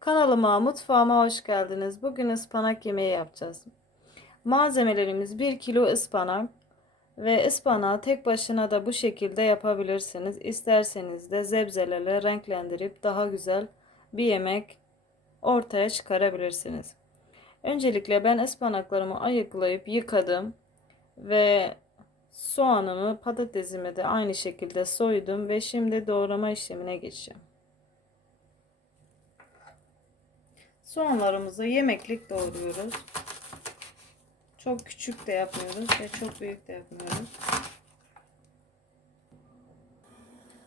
Kanalıma, mutfağıma hoş geldiniz. Bugün ıspanak yemeği yapacağız. Malzemelerimiz 1 kilo ıspanak ve ıspanağı tek başına da bu şekilde yapabilirsiniz. İsterseniz de zebzelerle renklendirip daha güzel bir yemek ortaya çıkarabilirsiniz. Öncelikle ben ıspanaklarımı ayıklayıp yıkadım ve soğanımı, patatesimi de aynı şekilde soydum ve şimdi doğrama işlemine geçeceğim. Soğanlarımızı yemeklik doğruyoruz. Çok küçük de yapmıyoruz ve çok büyük de yapmıyoruz.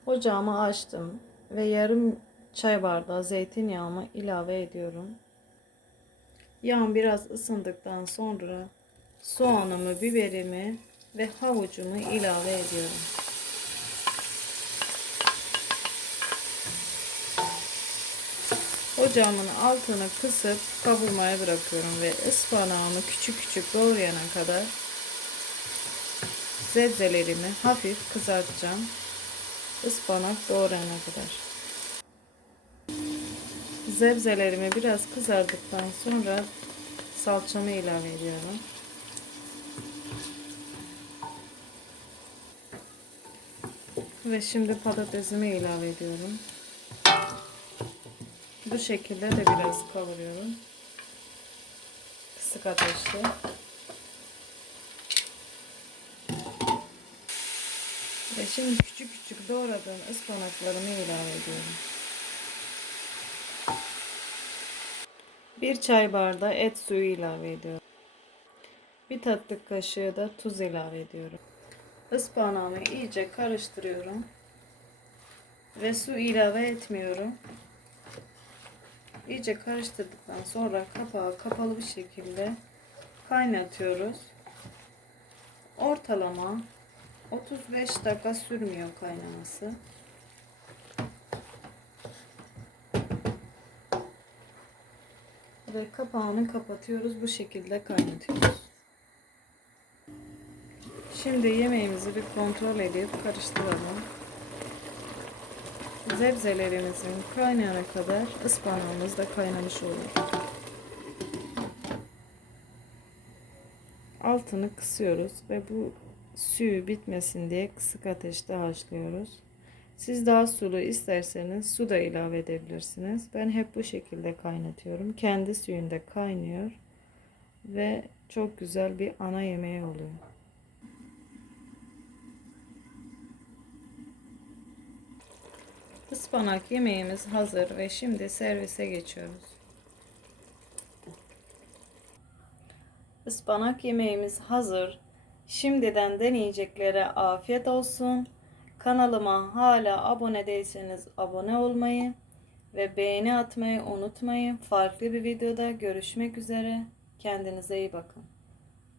Ocağımı açtım ve yarım çay bardağı zeytinyağımı ilave ediyorum. Yağım biraz ısındıktan sonra soğanımı, biberimi ve havucumu ilave ediyorum. Ocağımın altını kısıp kavurmaya bırakıyorum ve ıspanağımı küçük küçük doğrayana kadar sebzelerimi hafif kızartacağım. Ispanak doğrayana kadar. Sebzelerimi biraz kızardıktan sonra salçamı ilave ediyorum. Ve şimdi patatesimi ilave ediyorum. Bu şekilde de biraz kavuruyorum. Kısık ateşte. Ve şimdi küçük küçük doğradığım ıspanaklarımı ilave ediyorum. Bir çay bardağı et suyu ilave ediyorum. Bir tatlı kaşığı da tuz ilave ediyorum. Ispanağımı iyice karıştırıyorum. Ve su ilave etmiyorum. İyice karıştırdıktan sonra kapağı kapalı bir şekilde kaynatıyoruz. Ortalama 35 dakika sürmüyor kaynaması. Ve kapağını kapatıyoruz. Bu şekilde kaynatıyoruz. Şimdi yemeğimizi bir kontrol edip karıştıralım. Zebzelerimizin kaynayana kadar ıspanağımız da kaynamış olur. Altını kısıyoruz ve bu suyu bitmesin diye kısık ateşte haşlıyoruz. Siz daha sulu isterseniz su da ilave edebilirsiniz. Ben hep bu şekilde kaynatıyorum. Kendi suyunda kaynıyor ve çok güzel bir ana yemeği oluyor. Ispanak yemeğimiz hazır ve şimdi servise geçiyoruz. Ispanak yemeğimiz hazır. Şimdiden deneyeceklere afiyet olsun. Kanalıma hala abone değilseniz abone olmayı ve beğeni atmayı unutmayın. Farklı bir videoda görüşmek üzere. Kendinize iyi bakın.